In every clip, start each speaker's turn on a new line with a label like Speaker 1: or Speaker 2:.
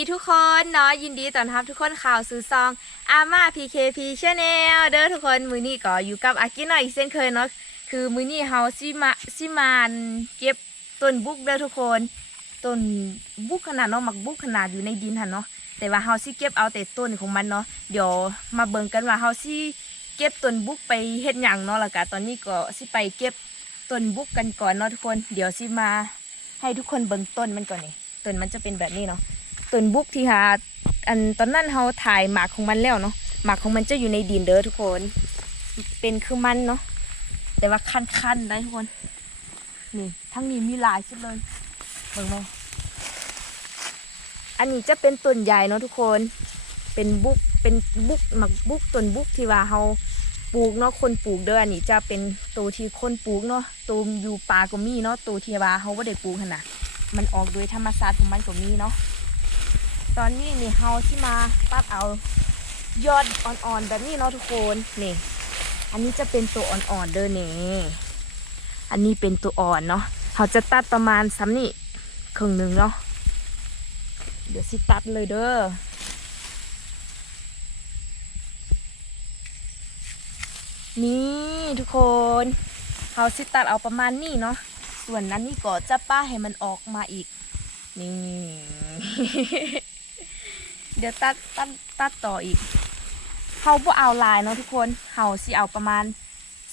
Speaker 1: ดีทุกคนเนาะยินดีต้อนรับทุกคนข่าวสู่ซองอาม่า PKP Channel เด้อทุกคนมือนี้ก็อยู่กับอากิหน่อยอีกเช่นเคยเนาะคือมือนี้เฮาสิมาสิมานเก็บต้นบุกเด้อทุกคนต้นบุกขนาดเนาะหมักบุกขนาดอยู่ในดินหันเนาะแต่ว่าเฮาสิเก็บเอาแต่ต้นของมันเนาะเดี๋ยวมาเบิ่งกันว่าเฮาสิเก็บต้นบุกไปเฮ็ดหยังเนาะล้วก็ตอนนี้ก็สิไปเก็บต้นบุกกันก่อนเนาะทุกคน เดี๋ยวสิมาให้ทุกคนเบิ่งต้นมันก่อนนี่ต้นมันจะเป็นแบบนี้เนาะ ต้นบุกที่หาอันตอนนั้นเราถ่ายหมากของมันแล้วเนาะหมากของมันจะอยู่ในดินเด้อทุกคน เป็นคือมันเนาะแต่ว่าคันๆได้ทุกคนนี่ทั้งนี้มีหลายสุดเลยเบิ่งไหมอันนี้จะเป็นต้นใหญ่เนาะทุกคน เป็นบุกเป็นบุกหมักบุกต้นบุกที่ว่าเราปลูกเนาะคนปลูกเด้ออันนี้จะเป็นตัวที่คนปลูกเนาะตัวอยู่ป่าก็มีเนาะตัวที่ว่าเขาไ่ได้ปลูกขนาดมันออกโดยธรรมชาติของมันก็มีเนาะ ตอนนี้นี่เฮาที่มาตัดเอายอดอ่อนๆแบบนี้เนาะทุกคนนี่ อันนี้จะเป็นตัวอ่อนๆเด้อนี่อันนี้เป็นตัวอ่อนเนาะเขาจะตัดประมาณซ้ำนี่ครึ่งหนึ่งเนาะเดี๋ยวสิตัดเลยเด้อนี่ทุกคนเขาสิตัดเอาประมาณนี้เนาะส่วนนั้นนี่ก็จะป้าให้มันออกมาอีกนี่ เดี๋ยวตัดตัดตัดต่ออีกเขาบ่เอาลายเนาะทุกคนเขาสิเอาประมาณ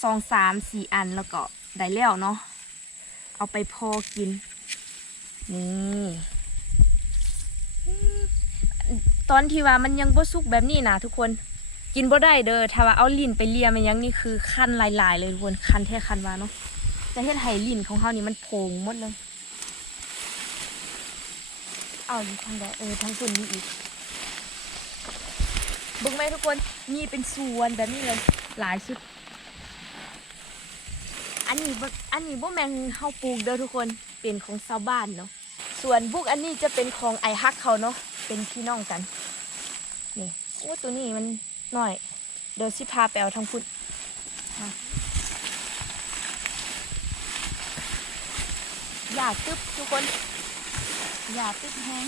Speaker 1: สองสามสี่อันแล้วก็ได้แล้วเนาะเอาไปพอกินนี่ตอนที่ว่ามันยังบ่สุกแบบนี้นะทุกคนกินบ่ได้เด้อถ้าว่าเอาลิ้นไปเลียมันยังนี่คือคันลายๆเลยทุกคนคันแท้คันว่าเนาะจะเฮ็ดให้ลิ้นของเขานี่มันโพงหมดเลย เอาอยู่ทางใดเออทางส่วนนี้อีก บึงไหมทุกคนนี่เป็นส่วนแบบนี้เลยหลายชุด อันนี้บ่อันนี้บ่แมงเฮาปลูกเด้อทุกคนเป็นของชาวบ้านเนาะส่วนบุกอันนี้จะเป็นของไอฮักเขาเนาะเป็นพี่น้องกันนี่โอ้ตัวนี้มันน้อยเดี๋ยวสิพาไปเอาทางพุทธมาอย่าตึบทุกคนอย่าติดแห้ง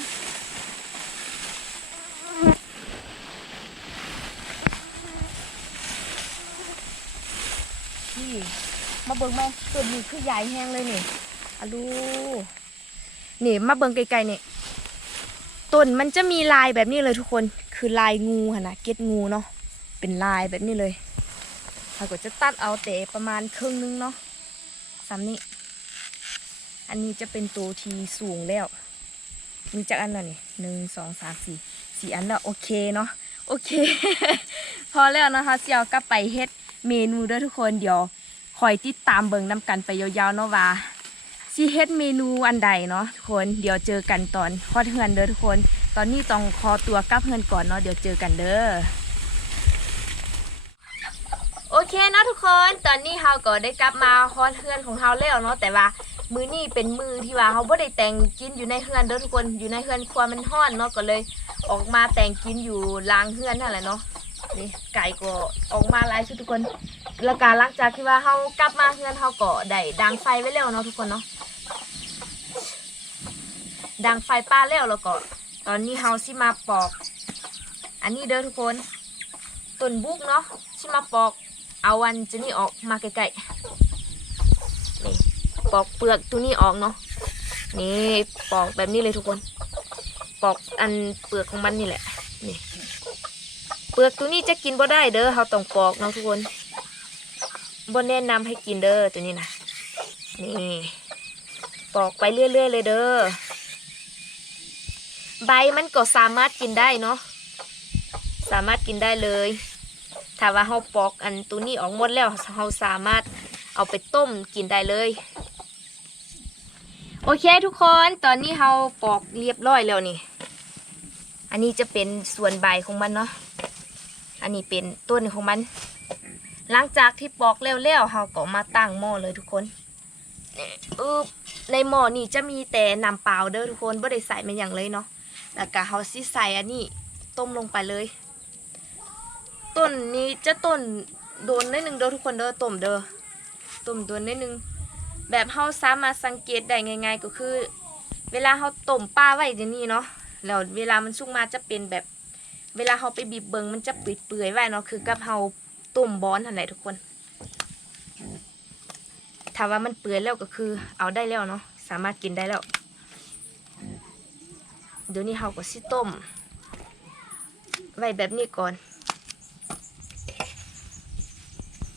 Speaker 1: นี่ มาเบิ่งไหมต้นนี้คือใหญ่แห้งเลยนี่อะดูนี่มาเบิ่งไกลๆนี่ต้นมันจะมีลายแบบนี้เลยทุกคน คือลายงูค่ะนะเก็ดงูเนาะเป็นลายแบบนี้เลยเราก็จะตัดเอาแต่ประมาณครึ่งนึงเนาะสามนี้ อันนี้จะเป็นตัวทีสูงแล้ว มีจักอันล้วนี่หนึ่งสองสามสี่สี่อันแล้วโอเคเนาะโอเค พอแล้วนะคะเสี่ยวกลับไปเฮ็ดเมนูด้อทุกคนเดี๋ยว คอยติดตามเบิงนำกันไปยาวๆเนาะว่าสิเฮ็ดเมนูอันใดเนาะทุกคนเดี๋ยวเจอกันตอนฮอดเฮือนเด้อทุกคน ตอนนี้ต้องขอตัวกลับเฮือนก่อนเนาะเดี๋ยวเจอกันเด้อโอเคเนาะทุกคนตอนนี้เฮาก็ได้กลับมาฮอดเฮือนของเฮาแล้วเนาะแต่ว่ามือนี่เป็นมือที่ว่าเขาบ่ได้แต่งกินอยู่ในเฮือนเด้อทุกคนอยู่ในเฮือนครัวมันห้อนเนาะก็เลยออกมาแต่งกินอยู่ลางเฮือนนั่นแหละเนาะนี่ไก่ก็ออกมาหลายชุดทุกคน แล้วก็หลังจากที่ว่าเขากลับมาเฮือนเขาก็ได้ดังไฟไว้แล้วเนาะทุกคนเนาะดังไฟป้าแล้วแล้วก็ ตอนนี้เฮาสิมาปอก อันนี้เด้อทุกคนต้นบุกเนาะสิมาปอกเอาวันจะนี่ออกมาไกลๆนี่ปอกเปลือกตัวนี้ออกเนาะนี่ปอกแบบนี้เลยทุกคน ปอกอันเปลือกของมันนี่แหละนี่เปลือกตัวนี้จะกินบ่ได้เด้อเราต้องปอกเนาะทุกคน บ่แนะนำให้กินเด้อตัวนี้นะนี่ปอกไปเรื่อยๆเลยเด้อใบมันก็สามารถกินได้เนาะสามารถกินได้เลยถ้าว่าเราปอกอันตัวนี้ออกหมดแล้วเราสามารถเอาไปต้มกินได้เลย โอเคทุกคนตอนนี้เราปอกเรียบร้อยแล้วนี่ อันนี้จะเป็นส่วนใบของมันเนาะอันนี้เป็นต้นของมัน หลังจากที่ปอกแล้วๆเราก็มาตั้งหม้อเลยทุกคนอึบในหม้อนี่จะมีแต่น้ำเปล่าเด้อทุกคนไม่ได้ใส่มันอย่างเลยเนาะแล้วก็เขาสิใส่อันนี้ต้มลงไปเลย ต้นนี้จะต้นโดนนิดนึงเด้อทุกคนเด้อต้มเด้อต้มโดนนิดนึงแบบเฮาสามารถสังเกตได้ง่าย ๆ ก็คือ เวลาเฮาต้มปลาไว้อย่นี้เนาะแล้วเวลามันสุกมาจะเป็นแบบ เวลาเราไปบีบเบิงมันจะเปื่อยๆไว้เนาะคือกับเรา ต้มบอนทันไหนทุกคนถ้าว่ามันเปื่อยแล้วก็คือ เอาได้แล้วเนาะสามารถกินได้แล้ว เดี๋ยวนี้เราก็สิต้ม ไว้แบบนี้ก่อน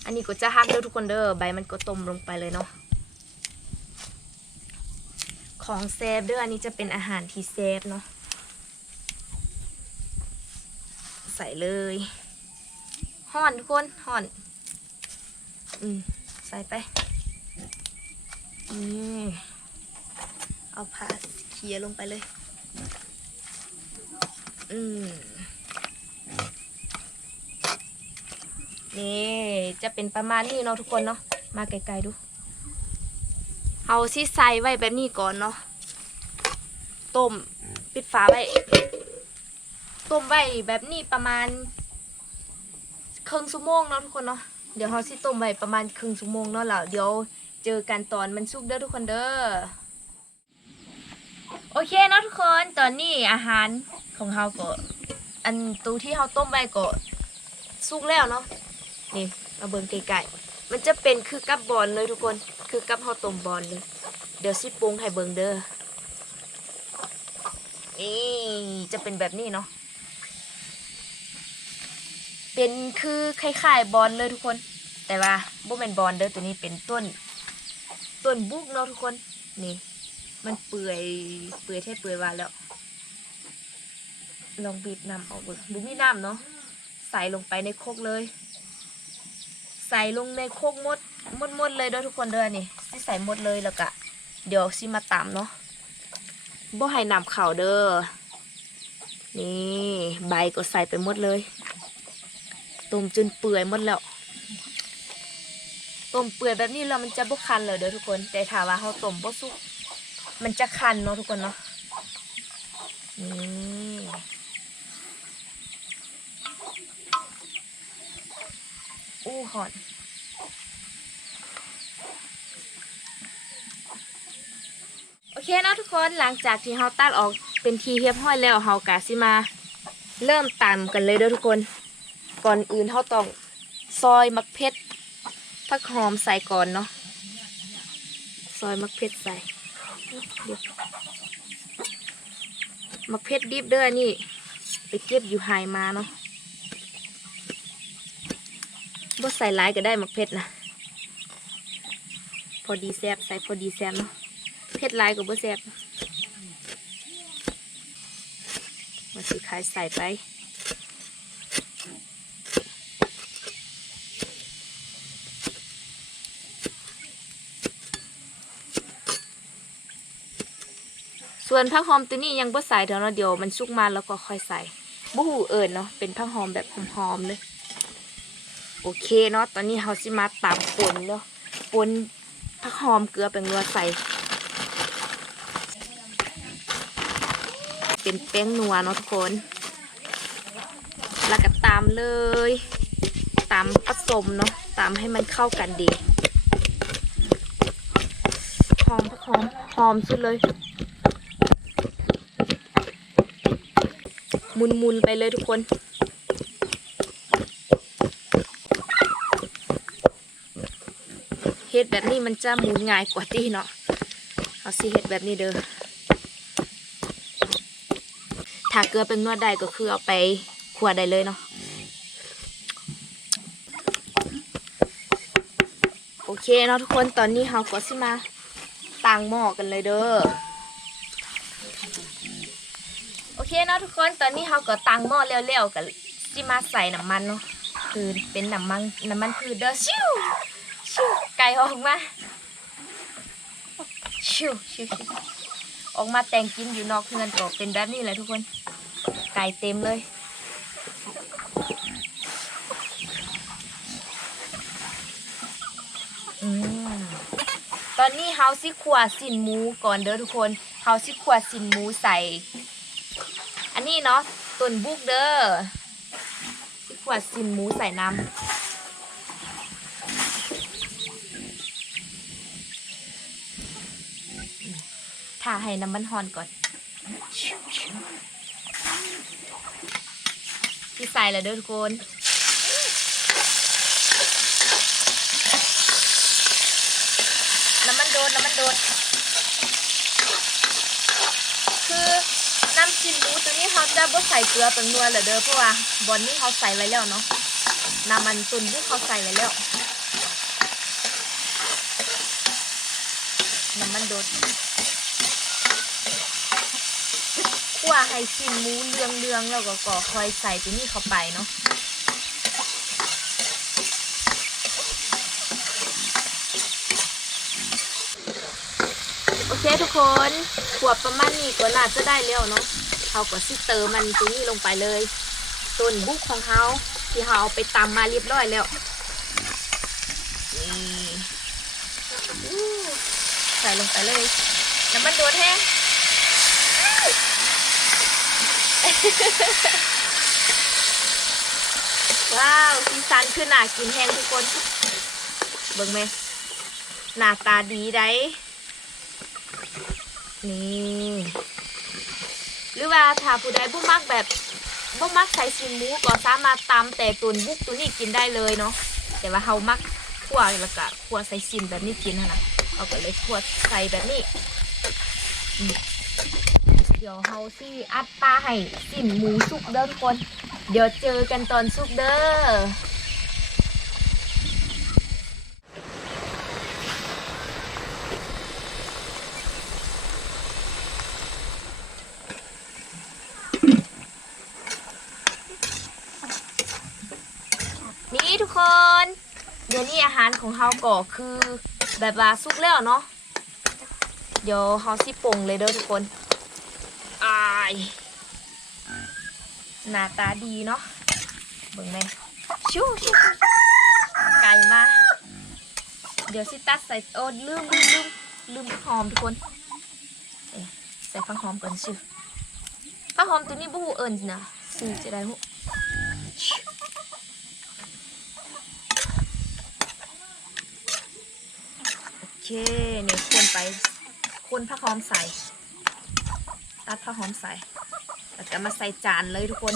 Speaker 1: อันนี้ก็จะฮักเด้อทุกคนเด้อใบมันก็ต้มลงไปเลยเนาะของเซฟเด้ออันนี้จะเป็นอาหารที่เซฟเนาะใส่เลย ห่อนทุกคนห่อน อืมใส่ไปนี่เอาผ้าเคลียร์ลงไปเลย อืมนี่จะเป็นประมาณนี้เนาะทุกคนเนาะมาไกลๆดูเอาที่ใส่ไว้แบบนี้ก่อนเนาะต้มปิดฝาไว้ต้มไว้แบบนี้ประมาณ ครึ่งชั่วโมงเนาะทุกคนเนาะเดี๋ยวเราสิต้มไว้ประมาณครึ่งชั่วโมงเนาะแล้วเดี๋ยวเจอกันตอนมันสุกเด้อทุกคนเด้อโอเคเนาะทุกคนตอนนี้อาหารของเราก็ อันตูที่เราต้มไว้ก็สุกแล้วเนาะนี่มาเบิ่งไกลๆมันจะเป็นคือกับบอลเลยทุกคน คือกับเราต้มบอลเลย เดี๋ยวสิปรุงให้เบิ่งเด้อนี่จะเป็นแบบนี้เนาะ เป็นคือคล้ายๆบอลเลยทุกคน แต่ว่าบ่เป็นบอลเด้อตัวนี้เป็นต้น ต้นบุกเนาะทุกคน นี่ มันเปื่อยเปื่อยแท้เปื่อยวานแล้ว ลองบีบน้ำออกบิ่งบุมีน้ำเนาะใส่ลงไปในโคกเลย ใส่ลงในโคกมดมดมดเลยเด้อทุกคนเด้อนี่สิใส่มดเลยแล้วก็เดี๋ยวสิมาตำเนาะบ่ให้น้ำเข่าเด้อนี่ใบก็ใส่ไปหมดเลย ต้มจนเปื่อยหมดแล้วต้มเปื่อยแบบนี้แล้วมันจะบ่คันเลยเด้อทุกคน แต่ถ้าว่าเขาต้มบ่สุก มันจะคันเนาะทุกคนเนาะนี่อู้หอนโอเคเนาะทุกคนหลังจากที่เราตัดออกเป็นทีเรียบร้อยแล้วเรากะสิมา เริ่มตำกันเลยเด้อทุกคน ก่อนอื่นเราต้องซอยมักเพชรผักหอมใส่ก่อนเนาะซอยมักเพชรใส่มักเพชรดิบเด้อนี่ ไปเก็บอยู่ไฮมาเนาะบ่ใส่หลายก็ได้มักเพชรนะพอดีแซ่บใส่พอดีแซ่บเนาะเผ็ดหลายกับบ่แซ่บมาสิขายใส่ไป ส่วนผักหอมตัวนี้ยังบ่ใส่เดี๋ยวเนาะเดี๋ยวมันสุกมาแล้วก็ค่อยใส่บ่หูเอิญเนาะเป็นผักหอมแบบหอมๆเลยโอเคเนาะตอนนี้เราสิมาตำป่นเนาะปนผักหอมเกลือเป็นนัวใส่ เป็นแป้งนัวเนาะทุกคน แล้วก็ตามเลย ตามผสมเนาะตามให้มันเข้ากันดีหอมหอมหอมสุดเลย มุนๆไปเลยทุกคนเฮ็ดแบบนี้มันจะหมุนง่ายกว่าที่เนาะเอาสิเฮ็ดแบบนี้เด้อถ้าเกลือเป็นนวดได้ก็คือเอาไปขวดได้เลยเนาะโอเคเนาะทุกคนตอนนี้เราก็สิมาต่างหม้อกันเลยเด้อ เคเนาะทุกคนตอนนี้เราก็ตั้งหม้อเร็วๆกันสิมาใส่น้ำมันเนาะคือเป็นน้ำมันน้ำมันพืชเด้อชิวชิวไก่ออกมาชิวชิวชิวออกมาแต่งกินอยู่นอกเงินก็เป็นแบบนี้แหละทุกคน ไก่เต็มเลยอืมตอนนี้เฮาสิขวดสินหมูก่อนเด้อทุกคนเฮาสิขวดสินหมูใส่ นี่เนาะตุนบุกเดอ้อที่ขวดซินหมูใส่น้ำทาให้น้ำมันหอนก่อนที่ใส่แล้วเด้อทุกคนน้ำมันโดนน้ำมันโดน น้ำจิ้มหมูตัวนี้เขาจะบ่ใส่เกลือเป็นนัวเลยเด้อเพราะว่าบอนนี้เขาใส่ไว้แล้วเนาะน้ำมันตุนที่เขาใส่ไว้แล้วน้ำมันโดดคั่วให้ชิ้นหมูเรืองๆแล้วก็ก่อคอยใส่ตัวนี้เข้าไปเนาะโอเคทุกคนขวบประมาณนี้ก็น่าจะได้แล้วเนาะ เขาก็ซิเติมมันตัวนี้ลงไปเลยต้นบุกของเขาที่เขาเอาไปตำมาเรียบร้อยแล้วนี่ใส่ลงไปเลยน้ำมันโดดแห้งว้าวสีสันคือหนากินแห้งทุกคน เบิ่งไหมหน้าตาดีได้นี่ หรือว่าถ้าผู้ใดบ่มักแบบบ่มักใส่ชิ้นหมูก็สามารถตำแต่ตุนบุกตัวนี้กินได้เลยเนาะแต่ว่าเฮามักคั่วแล้วก็คั่วใส่ชิ้นแบบนี้กินนะเราก็เลยคั่วใส่แบบนี้เดี๋ยวเฮาสิอัดปลาให้ชิ้นหมูสุกเด้อทุกคน เดี๋ยวเจอกันตอนสุกเด้อ นี่ทุกคน นี้อาหารของเฮาก็คือแบบว่าสุกแล้วเนาะ เดี๋ยวเฮาสิปรุงเลยเด้อทุกคนอายหน้าตาดีเนาะ เบิ่งไหมชูชูไก่มา เดี๋ยวสิตัดใส่โอ้ลืมลืมลืมลืมผักหอมทุกคนเอ๊ะใส่ผักหอมก่อนชื่อผักหอมตัวนี้บ่ฮู้เอิ้นะชื่อจะได้ฮู้ เคเนี่ยคนไปคนผ้าหอมใส่ ตัดผ้าหอมใส่แล้วก็มาใส่จานเลยทุกคน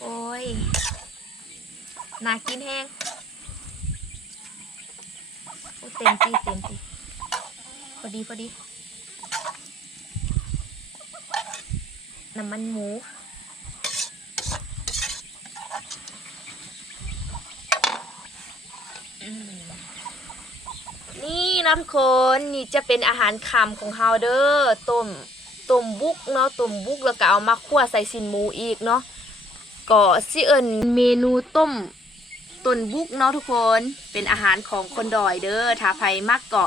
Speaker 1: โอ้ยน่ากินแห้งโอ้เต็มที่เต็มที่พอดีพอดีน้ำมันหมู นี่นะทุกคนนี่จะเป็นอาหารคำของเฮาเด้อต้มต้มบุกเนาะต้มบุกแล้วก็เอามาคั่วใส่สินหมูอีกเนาะก็สิเอิญเมนูต้มต้นบุกเนาะทุกคนเป็นอาหารของคนดอยเด้อถ้าใครมักก็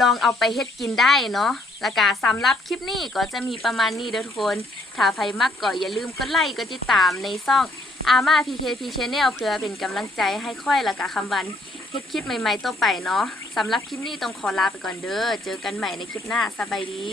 Speaker 1: ลองเอาไปเฮ็ดกินได้เนาะแล้วก็สำหรับคลิปนี้ก็จะมีประมาณนี้เด้อทุกคน ถ้าใครมักก็อย่าลืมกดไลค์กดติดตามในช่องอาม่าพีเคพีชแนลเพื่อเป็นกำลังใจให้ค่อยแล้วก็คำวัน ฮ็ดคลิปใหม่ๆต่อไปเนาะสำหรับคลิปนี้ต้องขอลาไปก่อนเด้อ เจอกันใหม่ในคลิปหน้าสบายดี